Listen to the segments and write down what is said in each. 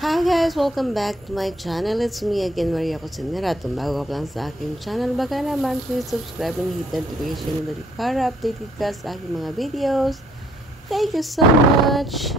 Hi guys! Welcome back to my channel. It's me again, Maria Cusinera. Kung bago ka lang sa aking channel, baka naman please subscribe and hit the notification bell para updated ka sa aking mga videos. Thank you so much!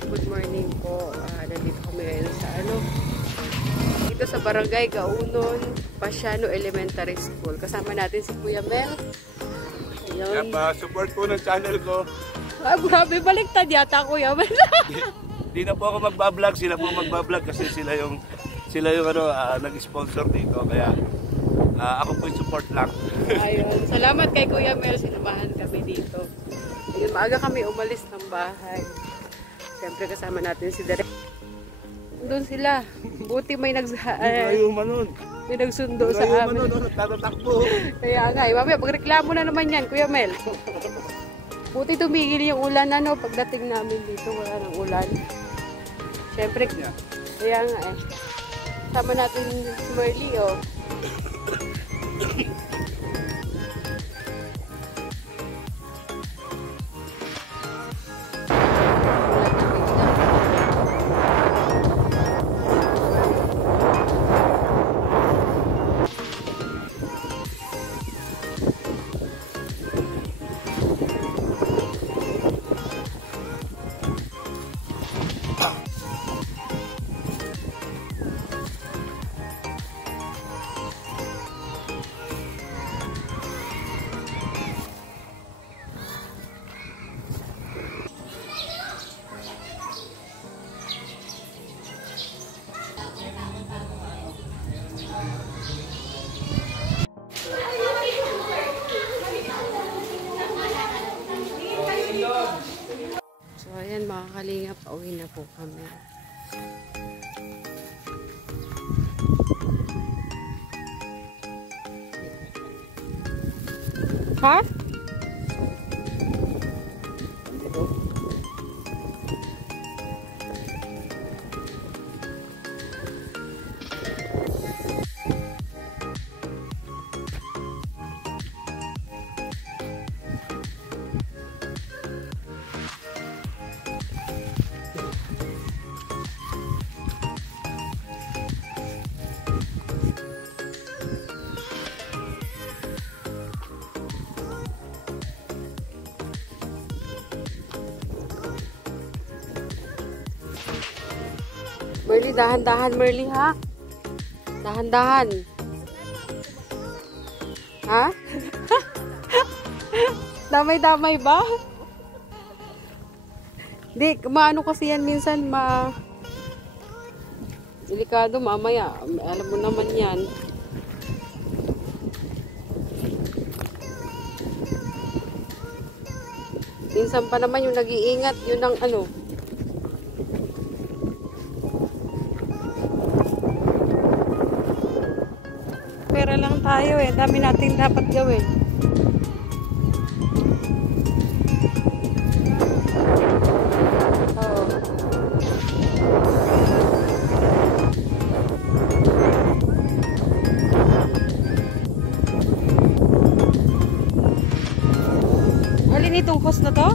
Good morning po. Nandito kami ngayon sa dito sa Barangay Gaunon, Pasiano Elementary School. Kasama natin si Kuya Mel. Ayun. Support po ng channel ko. Grabe, baliktad yata Kuya Mel. Di na po ako magbablog, sila po magbablog kasi sila yung nag-sponsor dito. Kaya ako po yung support lang. Ayun. Salamat kay Kuya Mel, sinamahan kami dito. Ayun, maaga kami umalis ng bahay. Siyempre kasama natin si Derek. Doon sila. Buti may may nagsundo sa amin. Kaya nga, mamaya pagreklamo na naman yan, Kuya Mel. Buti tumigil yung ulan pagdating namin dito, wala nang ulan. Siyempre, kaya nga kasama natin si Merly, So ayan mga kalingap, pauwi na po kami. Ha? Merly, dahan-dahan Merly ha? Dahan-dahan. Ha? Damay-damay ba? Di, maano kasi yan minsan delikado mamaya. Alam mo naman yan. Minsan pa naman yung nag-iingat, yun ang pera lang tayo dami natin dapat gawin. Oo. Alin itong host na to?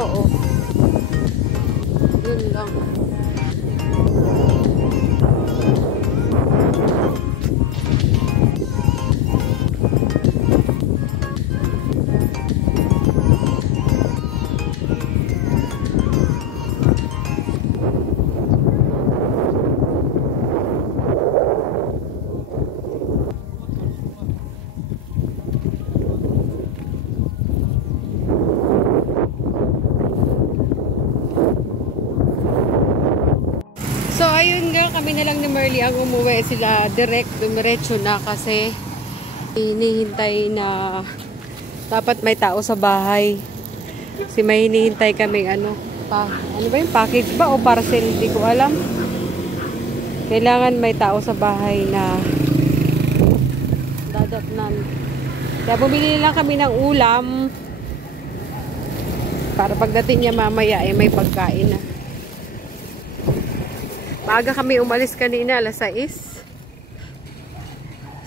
Oo. Yun lang. ayun nga, kami na lang ni Merly ang umuwi. Sila direct, dumiretso na kasi hinihintay na dapat may tao sa bahay. Kasi may hinihintay kami ano ba yung package ba o parcel? Hindi ko alam. Kailangan may tao sa bahay na dadatnan. Kaya bumili lang kami ng ulam para pagdating niya mamaya may pagkain na. Maaga kami umalis kanina, alas 6.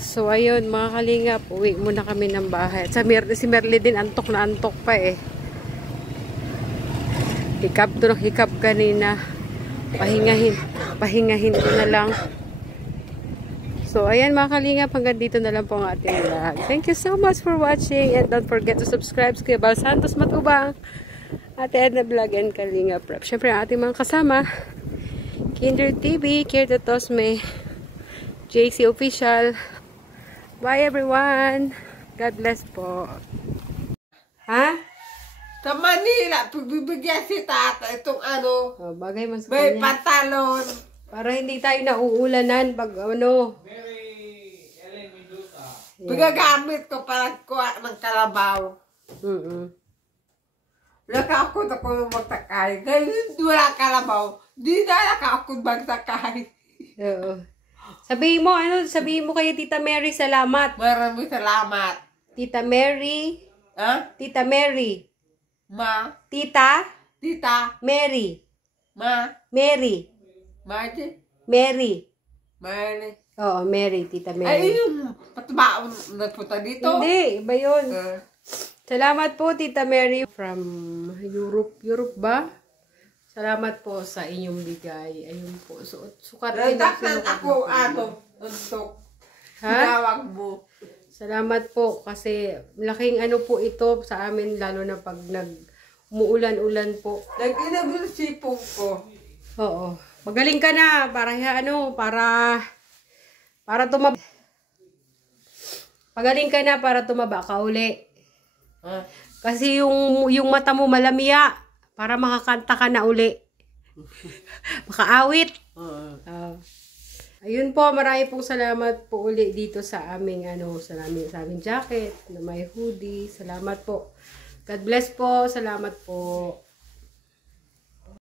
So ayun mga kalingap, uwi muna kami ng bahay. At si Merly din antok na antok pa eh. Hikap to ng hikap kanina. Pahingahin ko na lang. So ayan mga kalingap, hanggang dito na lang po ang ating vlog. Thank you so much for watching and don't forget to subscribe kay Bal Santos Matubang, Ate Edna Vlog and Kalingap Prep. Syempre ang ating mga kasama, Kinder TV, Kirto Tosme, JC Official. Bye everyone. God bless po. Ha? Sa Manila, pagbibigyan si tata itong ano, Oh, bagay mo sa may kanya. pantalon. Para hindi tayo nauulanan pag ano. Pagagamit ko para kuha ng kalabaw. Nakakot ako yung magtakay. Ngayon wala kalabaw. Di na nakakot magtakay. Oo. Sabihin mo kay Tita Mary salamat. Maraming salamat. Tita Mary. Ha? Tita Mary. Ma? Tita Tita? Mary. Ma? Mary. Margie? Mary. Mary? Oo, Mary. Tita Ay, Mary. yung patbaon nagpunta dito? Hindi, iba yun. Uh, Salamat po, Tita Mary from Europe. Europe ba? Salamat po sa inyong bigay. Ayun po. Sukat din ang Nagdaktan sinukat ako, mo. ano, untok. Ha? Tinawag mo. Salamat po kasi laking ano po ito sa amin lalo na pag umuulan-ulan po. Nag-inab yung sipong ko. Oo. Magaling ka na para tumaba. Magaling ka na para tumaba ka uli. Ah. Kasi yung mata mo malamya para makakanta ka na uli. Makaawit. Ayun po, marami pong salamat po uli dito sa aming sa aming jacket na may hoodie. Salamat po. God bless po. Salamat po.